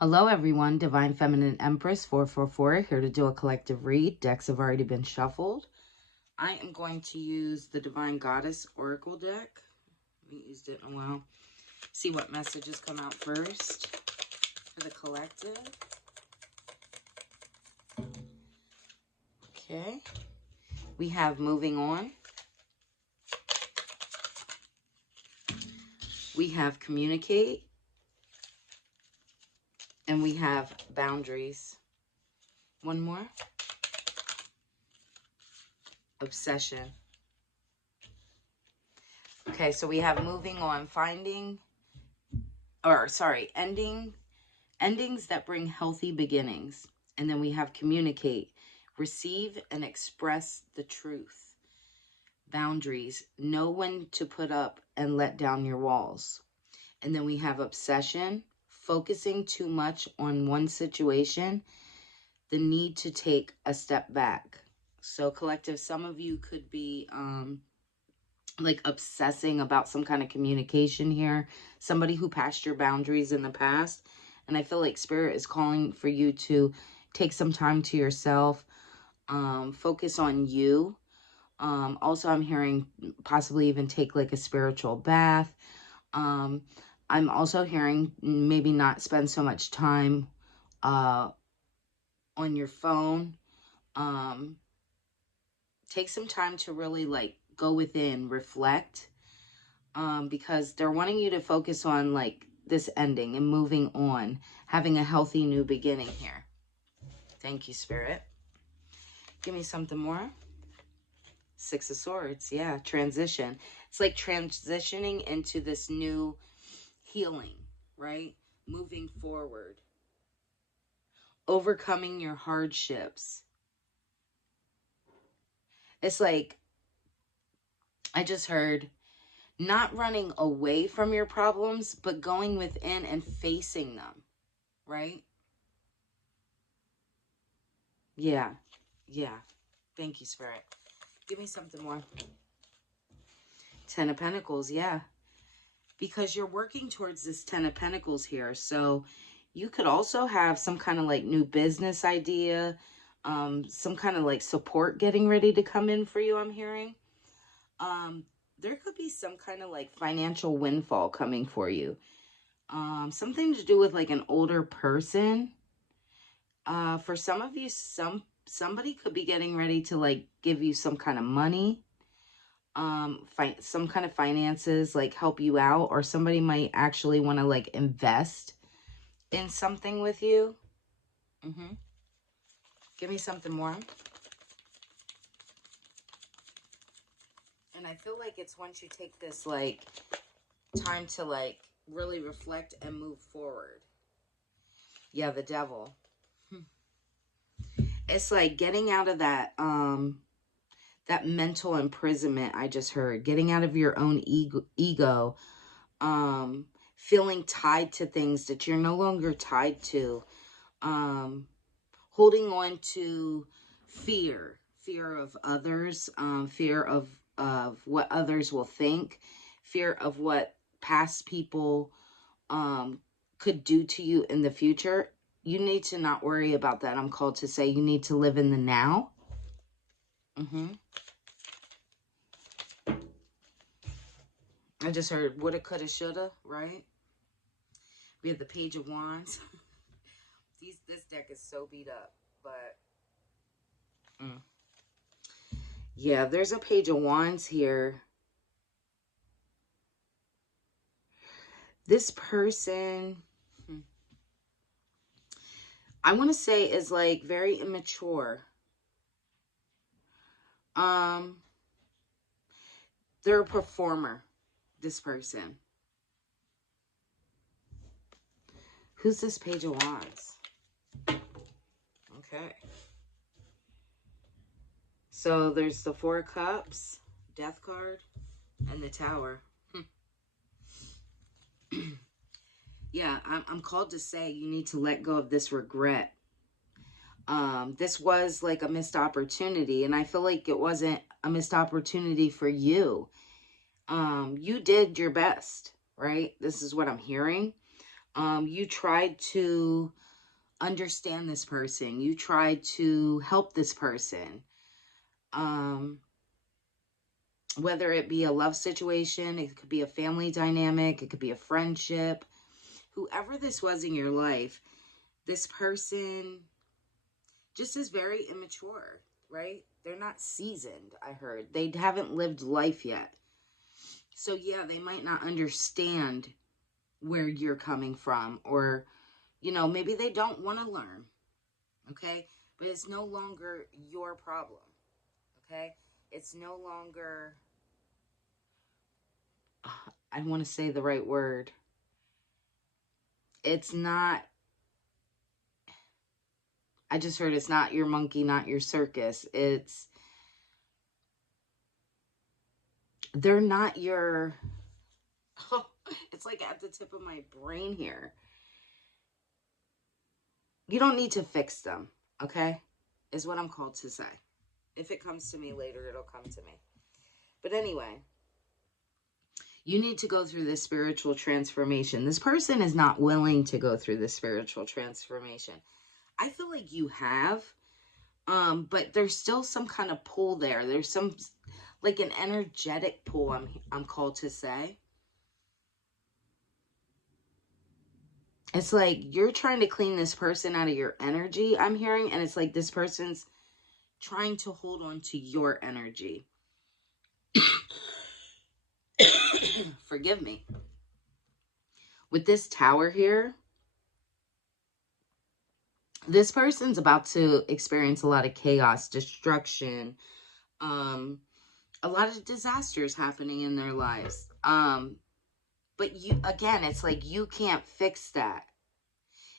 Hello everyone, Divine Feminine Empress 444 here to do a collective read. Decks have already been shuffled. I am going to use the Divine Goddess Oracle deck. I haven't used it in a while. See what messages come out first for the collective. Okay. We have Moving On. We have Communicate. And we have Boundaries. One more. Obsession. Okay, so we have Moving On, endings that bring healthy beginnings. And then we have Communicate, receive and express the truth. Boundaries, know when to put up and let down your walls. And then we have Obsession, focusing too much on one situation, the need to take a step back. So collective, some of you could be like obsessing about some kind of communication here. Somebody who passed your boundaries in the past. And I feel like Spirit is calling for you to take some time to yourself, focus on you. Also, I'm hearing possibly even take like a spiritual bath. I'm also hearing maybe not spend so much time on your phone. Take some time to really like go within, reflect, because they're wanting you to focus on like this ending and moving on, having a healthy new beginning here. Thank you, Spirit. Give me something more. Six of Swords. Yeah, transition. It's like transitioning into this new healing, right? Moving forward. Overcoming your hardships. It's like, I just heard, not running away from your problems, but going within and facing them, right? Yeah. Yeah. Thank you, Spirit. Give me something more. Ten of Pentacles, yeah. Because you're working towards this Ten of Pentacles here. So you could also have some kind of like new business idea, some kind of like support getting ready to come in for you, I'm hearing. There could be some kind of like financial windfall coming for you. Something to do with like an older person. For some of you, somebody could be getting ready to like give you some kind of money, some kind of finances, like help you out, or somebody might actually want to like invest in something with you. Give me something more. And I feel like it's once you take this like time to like really reflect and move forward. Yeah, the Devil. It's like getting out of that that mental imprisonment. I just heard getting out of your own ego, feeling tied to things that you're no longer tied to, holding on to fear of others, fear of what others will think, fear of what past people could do to you in the future. You need to not worry about that. I'm called to say you need to live in the now. I just heard woulda, coulda, shoulda, right? We have the Page of Wands. This deck is so beat up, but yeah, there's a Page of Wands here. This person, I want to say, is like very immature. They're a performer, this person. Who's this Page of Wands? Okay. So there's the Four of Cups, Death card, and the Tower. Yeah, I'm called to say you need to let go of this regret. This was like a missed opportunity, and I feel like it wasn't a missed opportunity for you. You did your best, right? This is what I'm hearing. You tried to understand this person. You tried to help this person. Whether it be a love situation, it could be a family dynamic, it could be a friendship. Whoever this was in your life, this person just is very immature, right? They're not seasoned, I heard. They haven't lived life yet. So yeah, they might not understand where you're coming from, or, maybe they don't want to learn, okay? But it's no longer your problem, okay? It's no longer, I want to say the right word. It's not, I just heard it's not your monkey, not your circus. They're not your, it's like at the tip of my brain here. You don't need to fix them, okay? Is what I'm called to say. If it comes to me later, it'll come to me. But anyway, you need to go through this spiritual transformation. This person is not willing to go through this spiritual transformation. I feel like you have, but there's still some kind of pull there. There's some, like an energetic pull, I'm called to say. It's like you're trying to clean this person out of your energy, I'm hearing, and it's like this person's trying to hold on to your energy. Forgive me. With this tower here, this person's about to experience a lot of chaos, destruction, a lot of disasters happening in their lives. But you, again, it's like you can't fix that.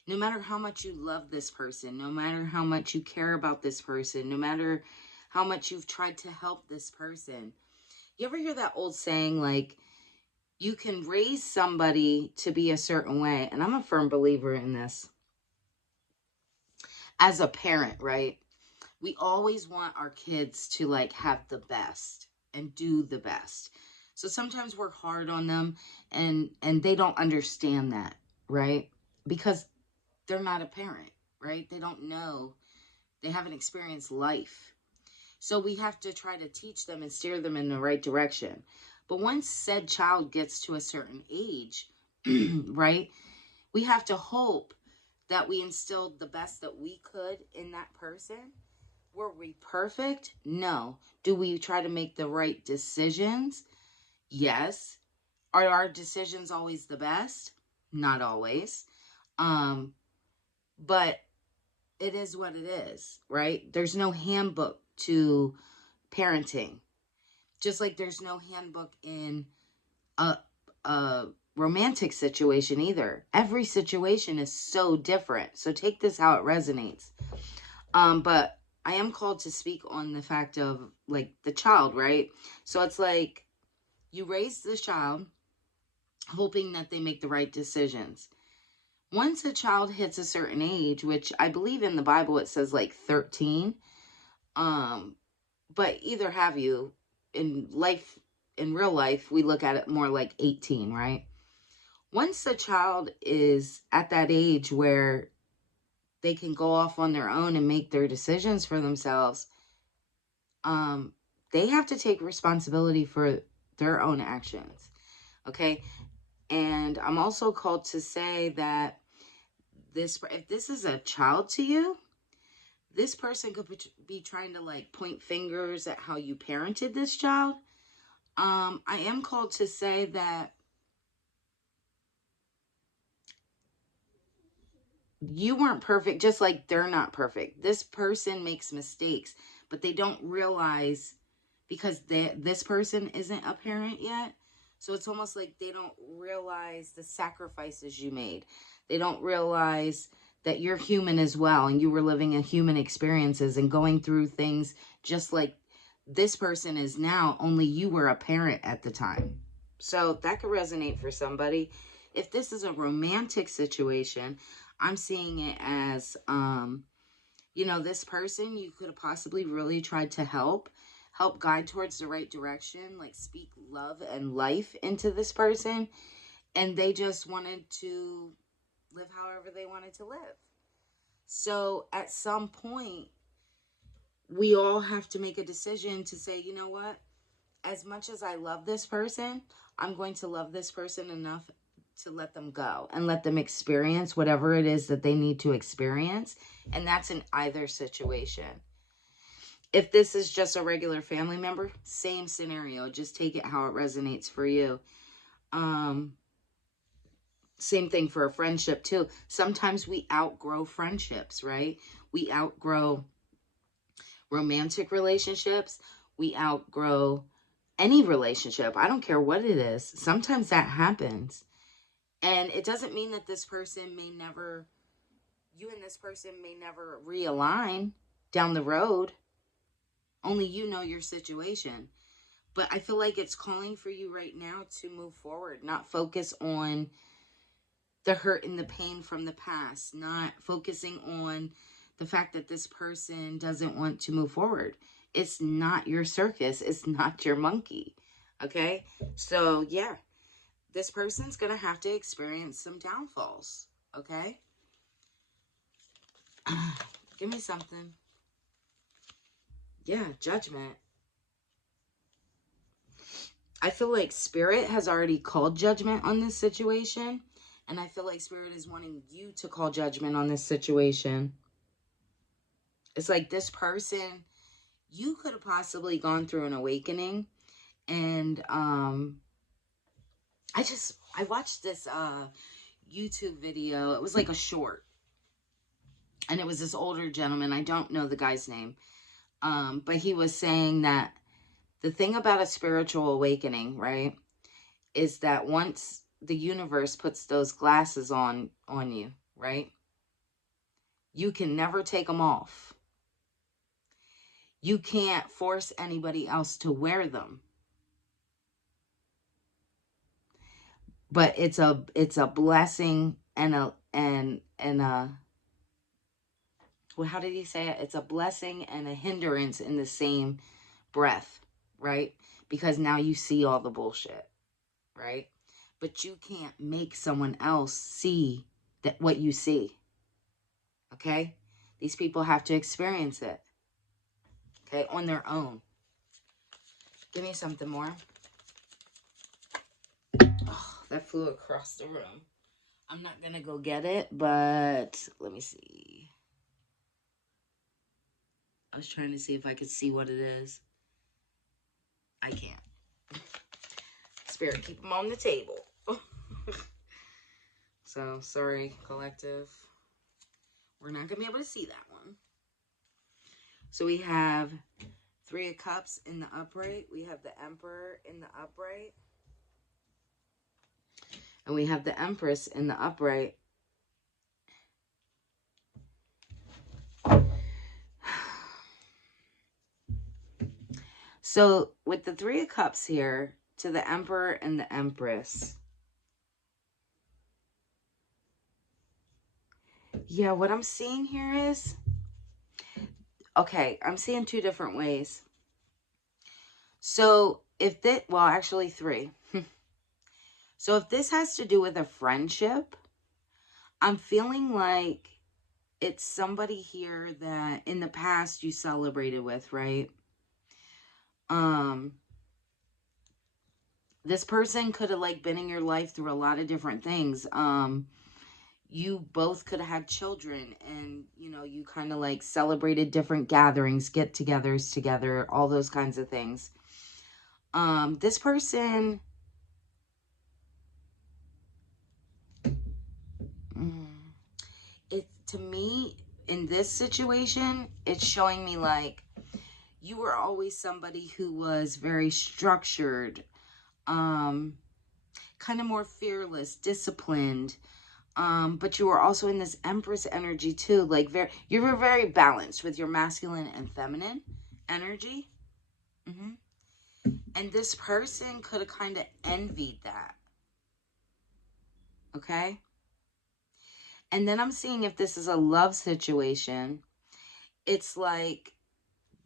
No matter how much you love this person, no matter how much you care about this person, no matter how much you've tried to help this person. You ever hear that old saying, like, you can raise somebody to be a certain way? And I'm a firm believer in this. As a parent, right? We always want our kids to like have the best and do the best. So sometimes we're hard on them, and they don't understand that, right? Because they're not a parent, right? They don't know. They haven't experienced life. So we have to try to teach them and steer them in the right direction. But once said child gets to a certain age, right, we have to hope that we instilled the best that we could in that person. Were we perfect? No. Do we try to make the right decisions? Yes. Are our decisions always the best? Not always. But it is what it is, right? There's no handbook to parenting. Just like there's no handbook in a romantic situation either. Every situation is so different. So take this how it resonates. But I am called to speak on the fact of like the child, right? So it's like you raise the child hoping that they make the right decisions. Once a child hits a certain age, which I believe in the Bible it says like 13, but either have you, in life, in real life, we look at it more like 18, right? Once a child is at that age where they can go off on their own and make their decisions for themselves, they have to take responsibility for their own actions, okay? And I'm also called to say that if this is a child to you, this person could be trying to like point fingers at how you parented this child. I am called to say that you weren't perfect, just like they're not perfect. This person makes mistakes, but they don't realize because this person isn't a parent yet. So it's almost like they don't realize the sacrifices you made. They don't realize that you're human as well, and you were living a human experiences and going through things just like this person is now, only you were a parent at the time. So that could resonate for somebody. If this is a romantic situation, I'm seeing it as, this person you could have possibly really tried to help guide towards the right direction, like speak love and life into this person. And they just wanted to live however they wanted to live. So at some point, we all have to make a decision to say, you know what? As much as I love this person, I'm going to love this person enough to let them go and let them experience whatever it is that they need to experience. And that's in either situation. If this is just a regular family member, same scenario. Just take it how it resonates for you. Same thing for a friendship too. Sometimes we outgrow friendships, right? We outgrow romantic relationships. We outgrow any relationship. I don't care what it is. Sometimes that happens. And it doesn't mean that this person may never, you and this person may never realign down the road. Only you know your situation. But I feel like it's calling for you right now to move forward, not focus on the hurt and the pain from the past, not focusing on the fact that this person doesn't want to move forward. It's not your circus. It's not your monkey. Okay? So, yeah, this person's going to have to experience some downfalls. Okay? Give me something. Yeah, judgment. I feel like Spirit has already called judgment on this situation. And I feel like Spirit is wanting you to call judgment on this situation. It's like this person, you could have possibly gone through an awakening. And I watched this YouTube video. It was like a short. And it was this older gentleman. I don't know the guy's name. But he was saying that the thing about a spiritual awakening, right, is that once the universe puts those glasses on you, right, you can never take them off. You can't force anybody else to wear them. But it's a blessing and a well, how did he say it? It's a blessing and a hindrance in the same breath, right? Because now you see all the bullshit, right? But you can't make someone else see that what you see. Okay? These people have to experience it. Okay? On their own. Give me something more. Oh, that flew across the room. I'm not going to go get it, but let me see. I was trying to see if I could see what it is. I can't. Spirit, keep them on the table. So, sorry, collective. We're not going to be able to see that one. So, we have 3 of Cups in the upright. We have the Emperor in the upright. And we have the Empress in the upright. So, with the 3 of Cups here, to the Emperor and the Empress. Yeah, what I'm seeing here is... Okay, I'm seeing 2 different ways. So, if that... Well, actually 3. So, if this has to do with a friendship, I'm feeling like it's somebody here that in the past you celebrated with, right? This person could have like been in your life through a lot of different things. You both could have had children, and you know, you kind of like celebrated different gatherings, get-togethers together, all those kinds of things. This person, it to me in this situation, it's showing me like you were always somebody who was very structured, kind of more fearless, disciplined. But you were also in this Empress energy too. Like you were very balanced with your masculine and feminine energy. And this person could have kind of envied that. Okay? And then I'm seeing if this is a love situation. It's like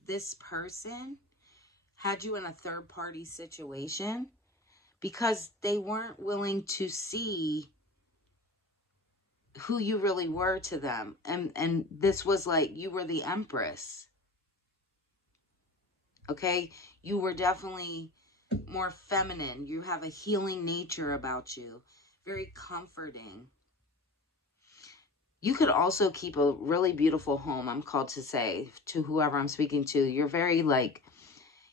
this person had you in a third-party situation because they weren't willing to see who you really were to them. And this was like, you were the empress. Okay? You were definitely more feminine. You have a healing nature about you. Very comforting. You could also keep a really beautiful home, I'm called to say, to whoever I'm speaking to. You're very like,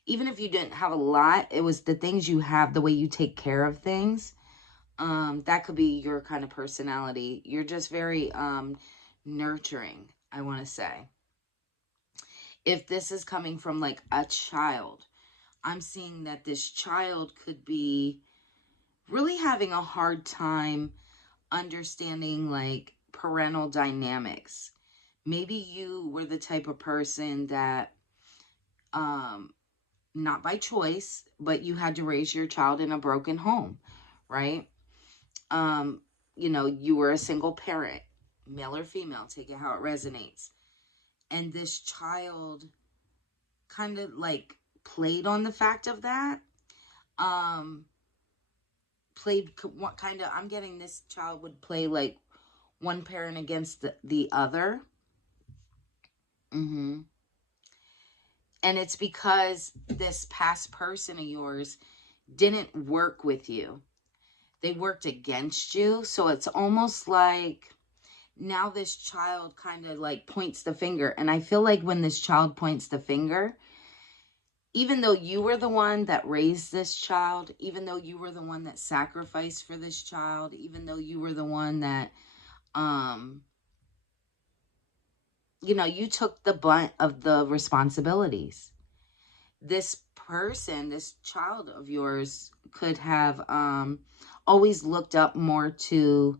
even if you didn't have a lot, it was the things you have, the way you take care of things. That could be your kind of personality. You're just very nurturing, I want to say. If this is coming from like a child, I'm seeing that this child could be really having a hard time understanding like parental dynamics. Maybe you were the type of person that, not by choice, but you had to raise your child in a broken home, right? Um, you were a single parent, male or female, take it how it resonates. And this child kind of like played on the fact of that. Played what kind of, I'm getting this child would play like one parent against the other. And it's because this past person of yours didn't work with you. They worked against you. So it's almost like now this child kind of like points the finger. And I feel like when this child points the finger, even though you were the one that raised this child, even though you were the one that sacrificed for this child, even though you were the one that, you took the brunt of the responsibilities. This person, this child of yours could have always looked up more to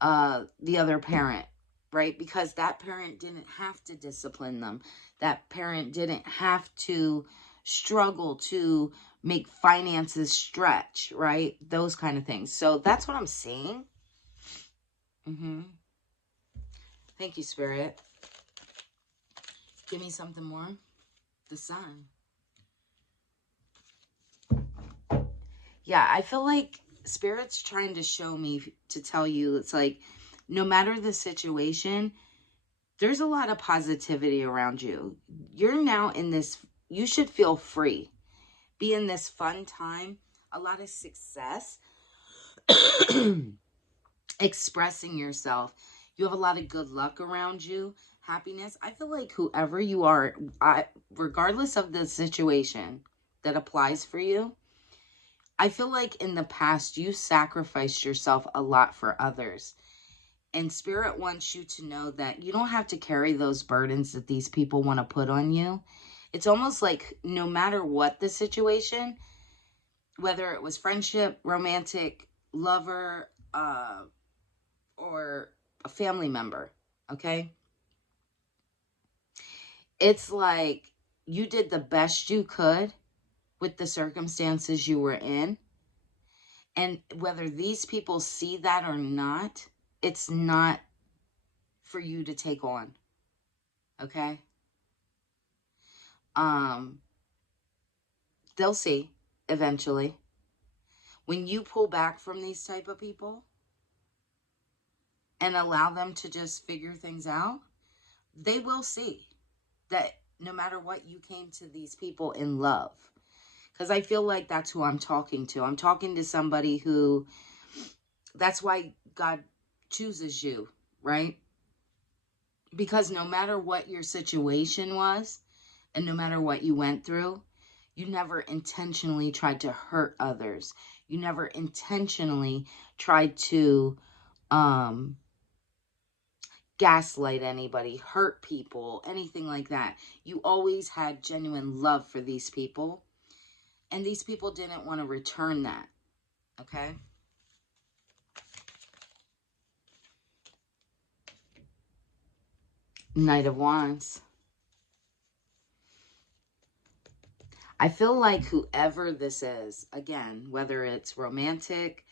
the other parent, right? Because that parent didn't have to discipline them. That parent didn't have to struggle to make finances stretch, right? Those kind of things. So that's what I'm seeing. Thank you, Spirit. Give me something more. The Sun. Yeah, I feel like Spirit's trying to show me, to tell you, it's like, no matter the situation, there's a lot of positivity around you. You're now in this, you should feel free. Be in this fun time, a lot of success, expressing yourself. You have a lot of good luck around you, happiness. I feel like whoever you are, regardless of the situation that applies for you, I feel like in the past you sacrificed yourself a lot for others. And Spirit wants you to know that you don't have to carry those burdens that these people want to put on you. It's almost like no matter what the situation, whether it was friendship, romantic, lover, or a family member, okay? It's like you did the best you could with the circumstances you were in. And whether these people see that or not, it's not for you to take on. Okay? They'll see eventually. When you pull back from these type of people and allow them to just figure things out, they will see that no matter what, you came to these people in love. Because I feel like that's who I'm talking to. I'm talking to somebody who, that's why God chooses you, right? Because no matter what your situation was, and no matter what you went through, you never intentionally tried to hurt others. You never intentionally tried to gaslight anybody, hurt people, anything like that. You always had genuine love for these people. And these people didn't want to return that. Okay? Knight of Wands. I feel like whoever this is, again, whether it's romantic,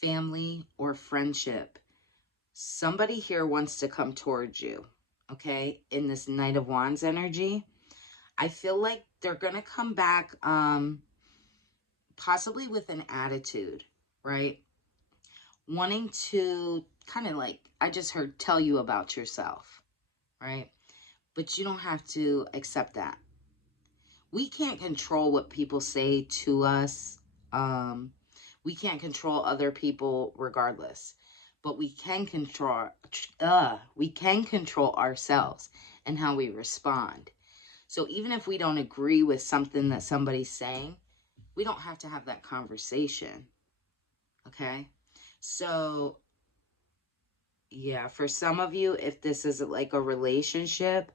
family, or friendship, somebody here wants to come towards you, okay? In this Knight of Wands energy, I feel like they're going to come back possibly with an attitude, right? Wanting to kind of like, I just heard tell you about yourself, right? But you don't have to accept that. We can't control what people say to us. We can't control other people regardless, but we can control ourselves and how we respond. So even if we don't agree with something that somebody's saying, we don't have to have that conversation. Okay? So yeah, for some of you, if this is like a relationship,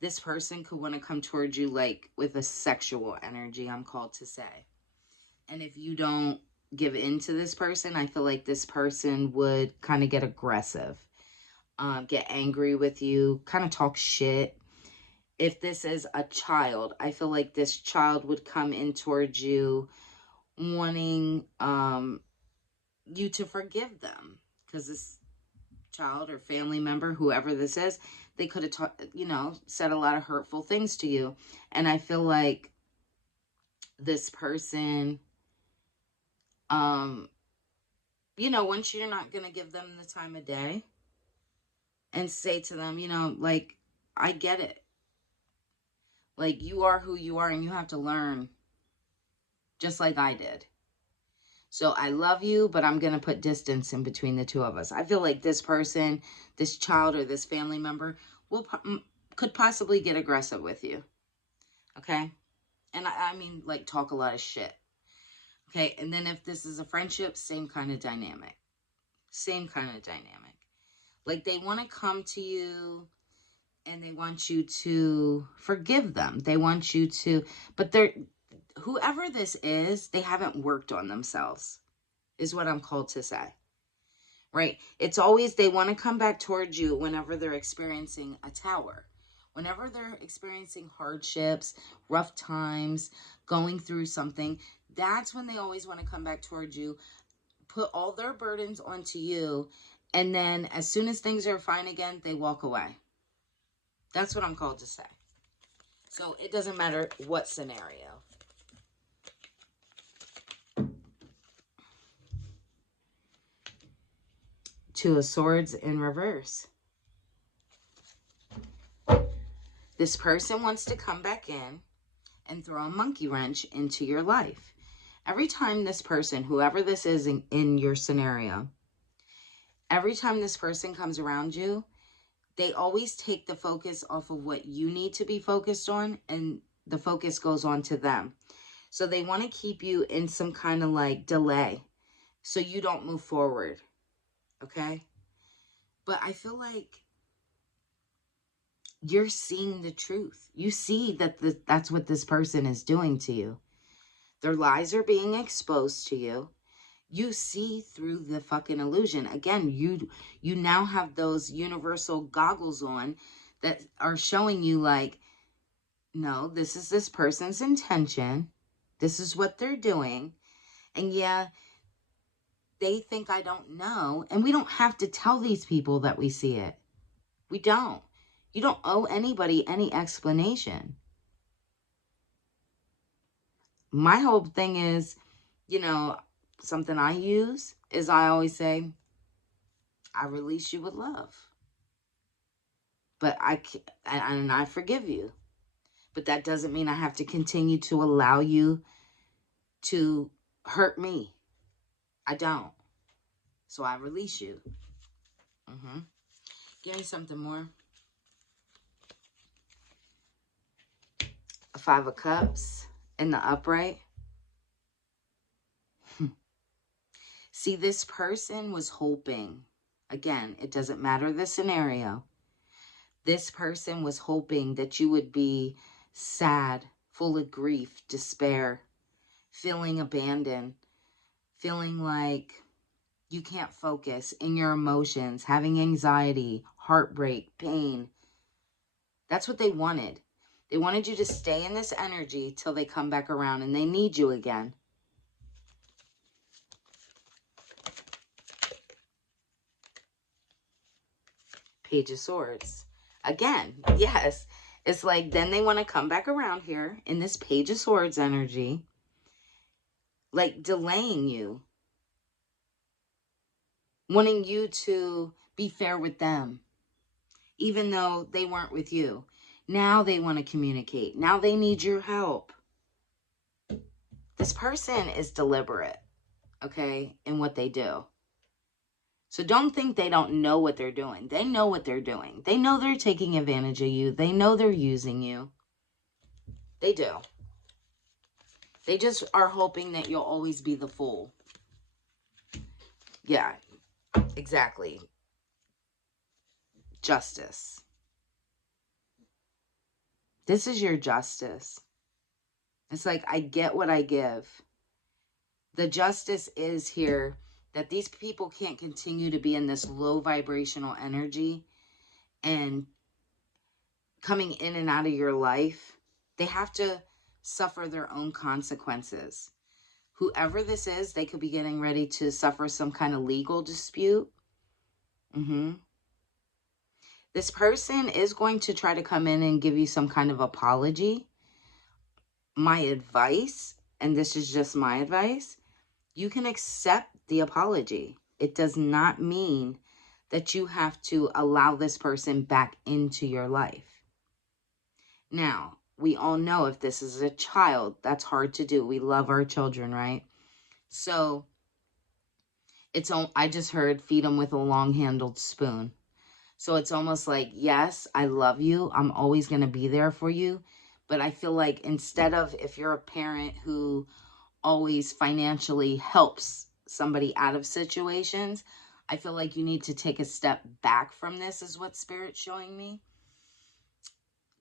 this person could want to come towards you like with a sexual energy, I'm called to say. And if you don't give in to this person, I feel like this person would kind of get aggressive, get angry with you, kind of talk shit. If this is a child, I feel like this child would come in towards you wanting you to forgive them, because this child or family member, whoever this is, they could have said a lot of hurtful things to you. And I feel like this person, once you're not going to give them the time of day and say to them, like, I get it. Like, you are who you are and you have to learn just like I did. So I love you, but I'm going to put distance in between the two of us. I feel like this person, this child or this family member could possibly get aggressive with you. Okay? And I mean, like, talk a lot of shit. Okay? And then if this is a friendship, same kind of dynamic. Same kind of dynamic. Like, they want to come to you and they want you to forgive them. They want you to, but whoever this is, they haven't worked on themselves, is what I'm called to say. Right? It's always, they want to come back towards you whenever they're experiencing a tower. Whenever they're experiencing hardships, rough times, going through something, that's when they always want to come back towards you, put all their burdens onto you, and then as soon as things are fine again, they walk away. That's what I'm called to say. So it doesn't matter what scenario. Two of Swords in reverse. This person wants to come back in and throw a monkey wrench into your life. Every time this person, whoever this is in your scenario, every time this person comes around you, they always take the focus off of what you need to be focused on, and the focus goes on to them. So they want to keep you in some kind of like delay so you don't move forward. Okay? But I feel like you're seeing the truth. You see that that's what this person is doing to you. Their lies are being exposed to you. You see through the fucking illusion. Again, you now have those universal goggles on that are showing you like, no, this is this person's intention. This is what they're doing. And yeah, they think I don't know. And we don't have to tell these people that we see it. We don't. You don't owe anybody any explanation. My whole thing is, something I use is I always say, I release you with love. But I forgive you. But that doesn't mean I have to continue to allow you to hurt me. I don't. So I release you. Give me something more. A 5 of Cups in the upright. See, this person was hoping. Again, it doesn't matter the scenario. This person was hoping that you would be sad, full of grief, despair, feeling abandoned, feeling like you can't focus in your emotions, having anxiety, heartbreak, pain. That's what they wanted. They wanted you to stay in this energy till they come back around, and they need you again. Page of Swords. Again, yes. It's like then they want to come back around here in this Page of Swords energy, like delaying you. wanting you to be fair with them, even though they weren't with you. Now they want to communicate. Now they need your help. This person is deliberate, okay, in what they do. So don't think they don't know what they're doing. They know what they're doing. They know they're taking advantage of you. They know they're using you. They do. They just are hoping that you'll always be the fool. Yeah, exactly. Justice. This is your justice. It's like, I get what I give. The justice is here that these people can't continue to be in this low vibrational energy and coming in and out of your life. They have to suffer their own consequences. Whoever this is, they could be getting ready to suffer some kind of legal dispute. This person is going to try to come in and give you some kind of apology. My advice, and this is just my advice, you can accept the apology. It does not mean that you have to allow this person back into your life. Now, we all know if this is a child, that's hard to do. We love our children, right? So, I just heard feed them with a long-handled spoon. So it's almost like, yes, I love you. I'm always going to be there for you. But I feel like instead of, if you're a parent who always financially helps somebody out of situations, I feel like you need to take a step back from this, is what Spirit's showing me.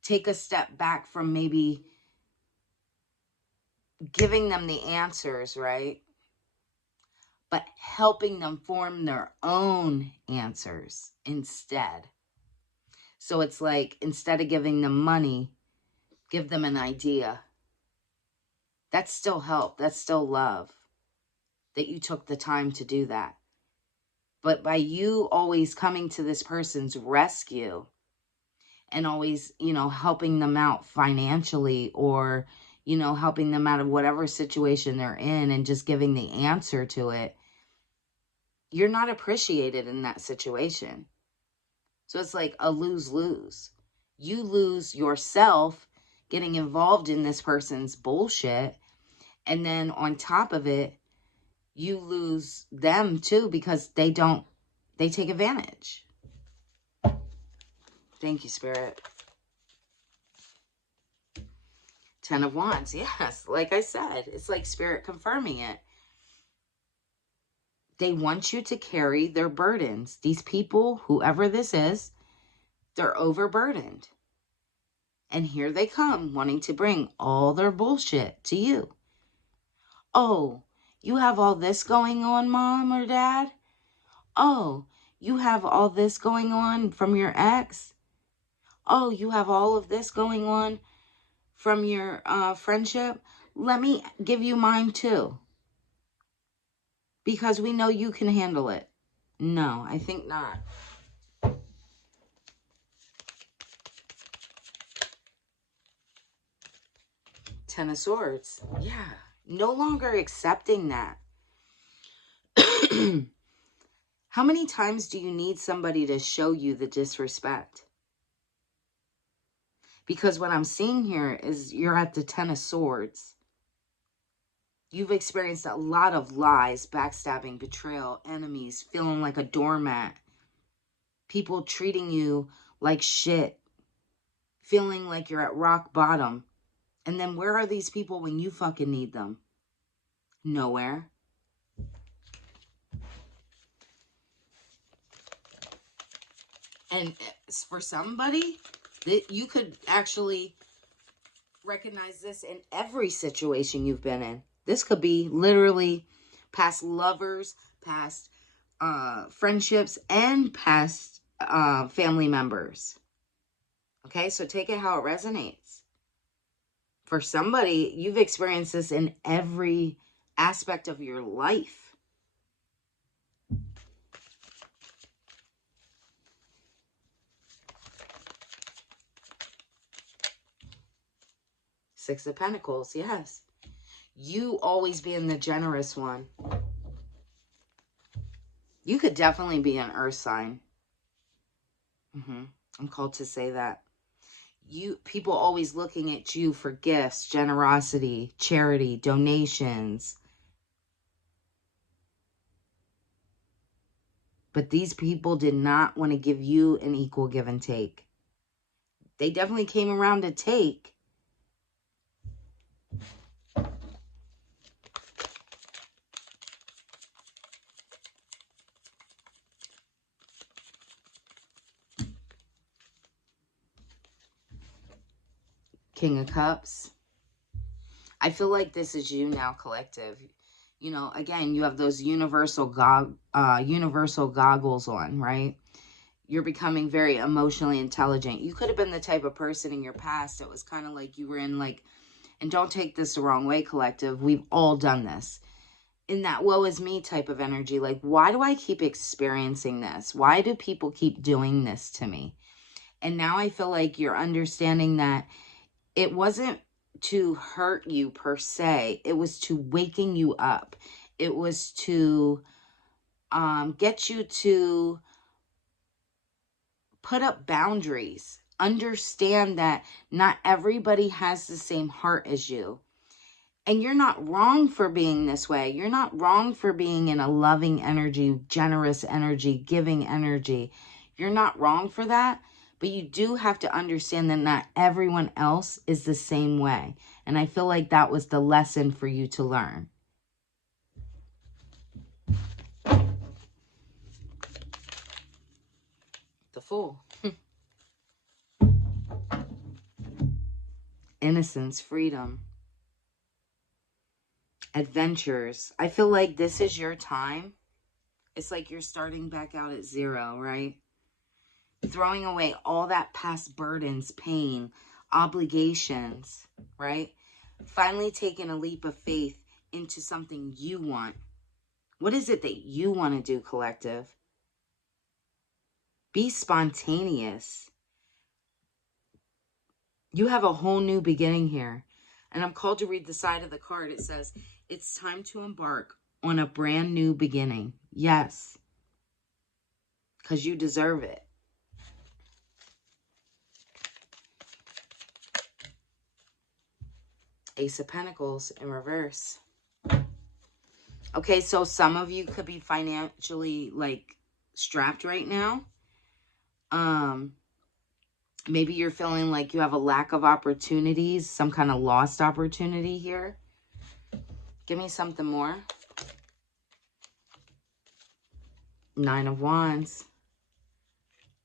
Take a step back from maybe giving them the answers, right? But helping them form their own answers instead. So it's like, instead of giving them money, give them an idea. That's still help. That's still love. That you took the time to do that. But by you always coming to this person's rescue and always, helping them out financially, or, helping them out of whatever situation they're in and just giving the answer to it, you're not appreciated in that situation. So it's like a lose-lose. You lose yourself getting involved in this person's bullshit. And then on top of it, you lose them too, because they take advantage. Thank you, Spirit. 10 of Wands. Yes, like I said, it's like Spirit confirming it. They want you to carry their burdens. These people, whoever this is, they're overburdened. And here they come, wanting to bring all their bullshit to you. Oh, you have all this going on, Mom or Dad? Oh, you have all this going on from your ex? Oh, you have all of this going on from your friendship? Let me give you mine too. Because we know you can handle it. No, I think not. Ten of Swords. Yeah. No longer accepting that. How many times do you need somebody to show you the disrespect? Because what I'm seeing here is you're at the 10 of Swords. You've experienced a lot of lies, backstabbing, betrayal, enemies, feeling like a doormat. People treating you like shit. Feeling like you're at rock bottom. And then where are these people when you fucking need them? Nowhere. And for somebody, that you could actually recognize this in every situation you've been in. This could be literally past lovers, past friendships, and past family members. Okay, so take it how it resonates. For somebody, you've experienced this in every aspect of your life. Six of Pentacles, yes. You always being the generous one. You could definitely be an earth sign. I'm called to say that. People always looking at you for gifts, generosity, charity, donations. But these people did not want to give you an equal give and take. They definitely came around to take. King of Cups. I feel like this is you now, collective. You know, again, you have those universal goggles on, right? You're becoming very emotionally intelligent. You could have been the type of person in your past that was kind of like you were in like, and don't take this the wrong way, collective. We've all done this. In that woe is me type of energy. Like, why do I keep experiencing this? Why do people keep doing this to me? And now I feel like you're understanding that it wasn't to hurt you per se. It was to waking you up. It was to get you to put up boundaries. Understand that not everybody has the same heart as you. And you're not wrong for being this way. You're not wrong for being in a loving energy, generous energy, giving energy. You're not wrong for that. But you do have to understand that not everyone else is the same way. And I feel like that was the lesson for you to learn. The Fool. Innocence, freedom, adventures. I feel like this is your time. It's like you're starting back out at zero, right? Throwing away all that past burdens, pain, obligations, right? Finally taking a leap of faith into something you want. What is it that you want to do, collective? Be spontaneous. You have a whole new beginning here. And I'm called to read the side of the card. It says, it's time to embark on a brand new beginning. Yes. Because you deserve it. Ace of Pentacles in reverse. Okay, so some of you could be financially like strapped right now. Maybe you're feeling like you have a lack of opportunities, some kind of lost opportunity here. Give me something more. Nine of Wands.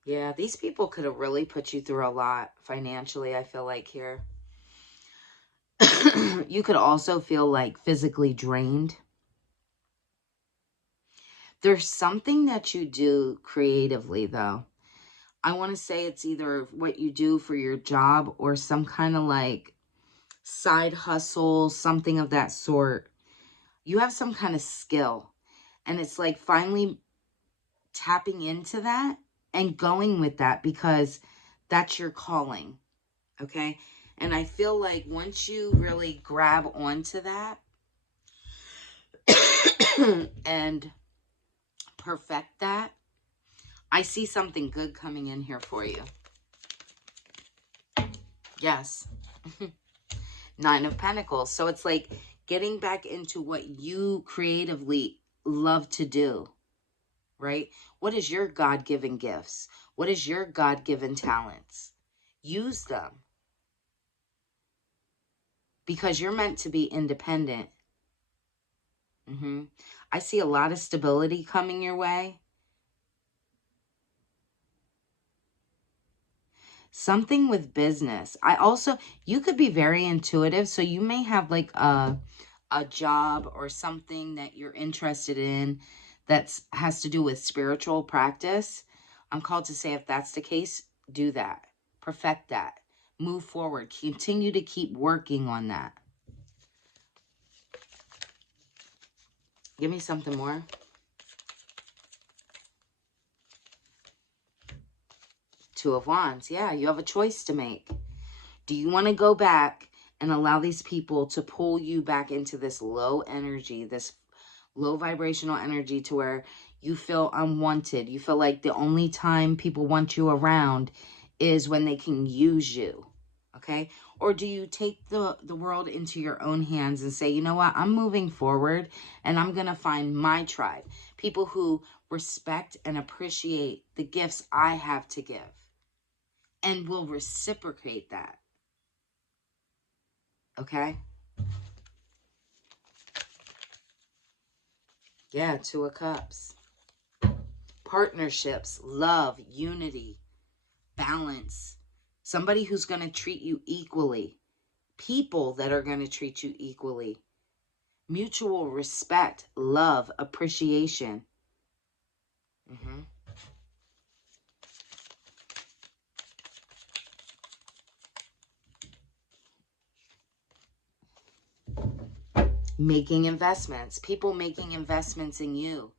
Yeah, these people could have really put you through a lot financially, I feel like here. You could also feel like physically drained. There's something that you do creatively, though. I want to say it's either what you do for your job or some kind of like side hustle, something of that sort. You have some kind of skill. And it's like finally tapping into that and going with that because that's your calling. Okay? And I feel like once you really grab onto that and perfect that, I see something good coming in here for you. Yes. Nine of Pentacles. So it's like getting back into what you creatively love to do, right? What is your God-given gifts? What is your God-given talents? Use them. Because you're meant to be independent. I see a lot of stability coming your way. Something with business. You could be very intuitive. So you may have like a job or something that you're interested in that has to do with spiritual practice. I'm called to say if that's the case, do that. Perfect that. Move forward. Continue to keep working on that. Give me something more. Two of Wands. Yeah, you have a choice to make. Do you want to go back and allow these people to pull you back into this low energy, this low vibrational energy to where You feel unwanted. You feel like the only time people want you around is when they can use you. Okay? Or do you take the world into your own hands and say, you know what, I'm moving forward and I'm going to find my tribe. People who respect and appreciate the gifts I have to give and will reciprocate that. Okay? Yeah, Two of Cups. Partnerships, love, unity, balance. Somebody who's going to treat you equally. People that are going to treat you equally. Mutual respect, love, appreciation. Mm-hmm. Making investments. People making investments in you.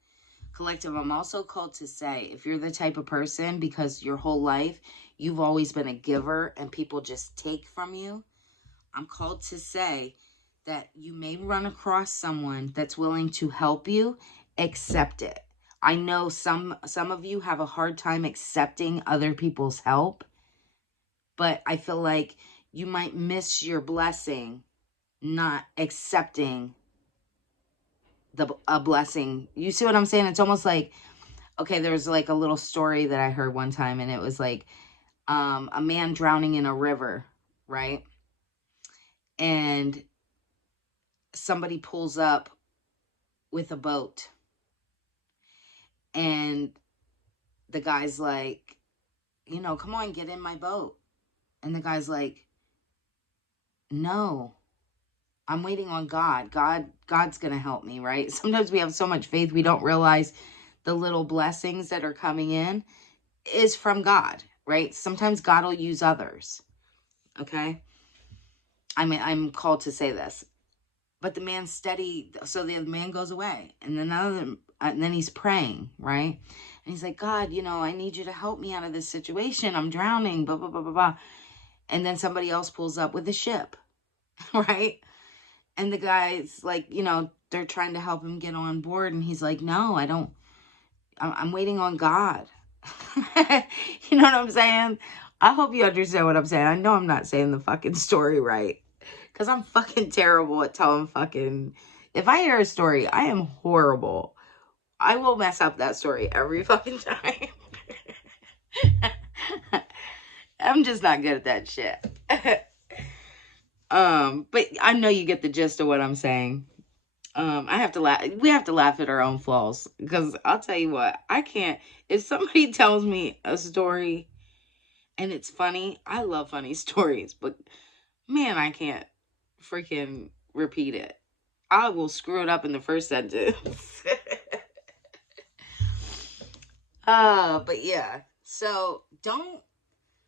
Collective, I'm also called to say, if you're the type of person, because your whole life you've always been a giver and people just take from you, I'm called to say that you may run across someone that's willing to help you. Accept it. I know some of you have a hard time accepting other people's help, but I feel like you might miss your blessing not accepting a blessing. You see what I'm saying? It's almost like, okay, there was like a little story that I heard one time, and it was like a man drowning in a river, right? And somebody pulls up with a boat, and the guy's like, you know, come on, get in my boat. And the guy's like, no, I'm waiting on God. God's going to help me, right? Sometimes we have so much faith we don't realize the little blessings that are coming in is from God, right? Sometimes God will use others. Okay? I'm called to say this. But the man steady, so the man goes away, and then he's praying, right? And he's like, God, you know, I need you to help me out of this situation. I'm drowning, blah, blah, blah, blah, blah. And then somebody else pulls up with a ship, right? And the guy's like, you know, they're trying to help him get on board. And he's like, no, I'm waiting on God. You know what I'm saying? I hope you understand what I'm saying. I know I'm not saying the fucking story right. Because I'm fucking terrible at telling fucking... If I hear a story, I am horrible. I will mess up that story every fucking time. I'm just not good at that shit. But I know you get the gist of what I'm saying. I have to laugh. We have to laugh at our own flaws. Because I'll tell you what, I can't... If somebody tells me a story and it's funny, I love funny stories. But man, I can't freaking repeat it. I will screw it up in the first sentence. But yeah. So don't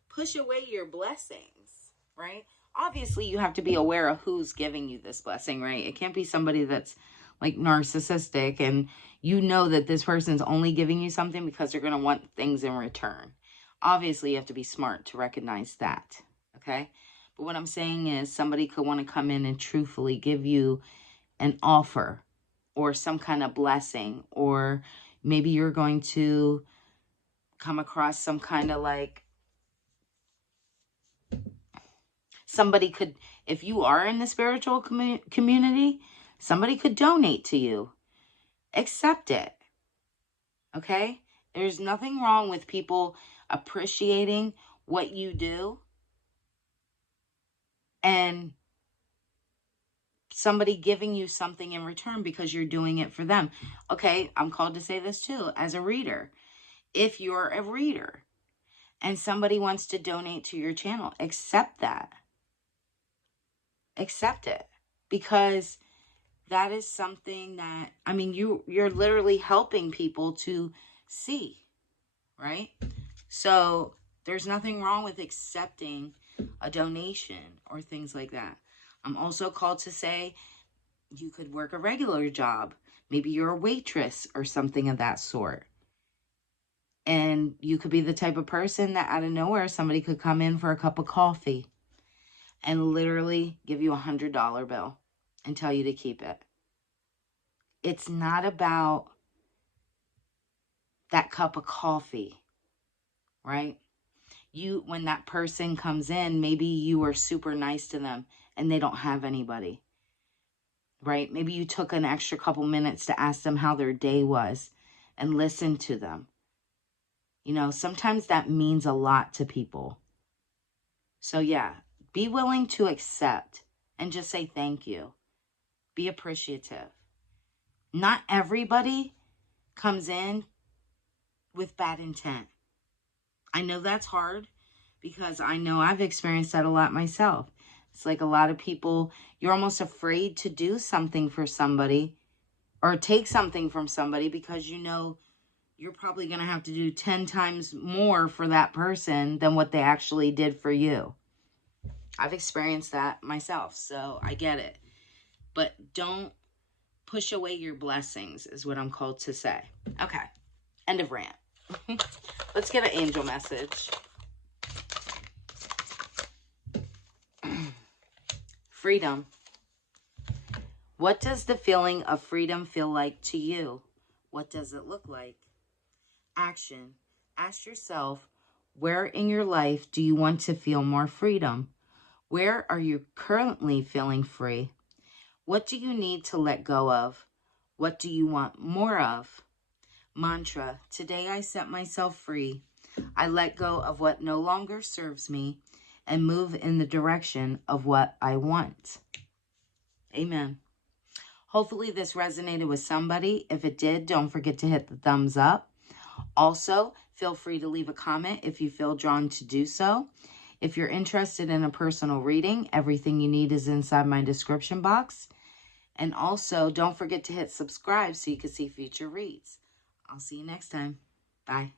push away your blessings, right? Obviously, you have to be aware of who's giving you this blessing, right? It can't be somebody that's like narcissistic and you know that this person's only giving you something because they're going to want things in return. Obviously, you have to be smart to recognize that, okay? But what I'm saying is somebody could want to come in and truthfully give you an offer or some kind of blessing, or maybe you're going to come across some kind of like somebody could, if you are in the spiritual community, somebody could donate to you. Accept it. Okay? There's nothing wrong with people appreciating what you do and somebody giving you something in return because you're doing it for them. Okay, I'm called to say this too as a reader. If you're a reader and somebody wants to donate to your channel, accept that. Accept it. Because that is something that, I mean, you're literally helping people to see, right? So there's nothing wrong with accepting a donation or things like that. I'm also called to say you could work a regular job. Maybe you're a waitress or something of that sort. And you could be the type of person that out of nowhere, somebody could come in for a cup of coffee and literally give you $100 bill and tell you to keep it. It's not about that cup of coffee, right? When that person comes in, maybe you were super nice to them and they don't have anybody, right? Maybe you took an extra couple minutes to ask them how their day was and listen to them. Sometimes that means a lot to people. So yeah, be willing to accept and just say thank you. Be appreciative. Not everybody comes in with bad intent. I know that's hard because I know I've experienced that a lot myself. It's like a lot of people, you're almost afraid to do something for somebody or take something from somebody because you're probably going to have to do 10 times more for that person than what they actually did for you. I've experienced that myself, so I get it. But don't push away your blessings is what I'm called to say. Okay, end of rant. Let's get an angel message. Freedom. What does the feeling of freedom feel like to you? What does it look like? Action. Ask yourself, where in your life do you want to feel more freedom? Where are you currently feeling free? What do you need to let go of? What do you want more of? Mantra. Today I set myself free. I let go of what no longer serves me and move in the direction of what I want. Amen. Hopefully this resonated with somebody. If it did, don't forget to hit the thumbs up. Also, feel free to leave a comment if you feel drawn to do so. If you're interested in a personal reading, everything you need is inside my description box. And also, don't forget to hit subscribe so you can see future reads. I'll see you next time. Bye.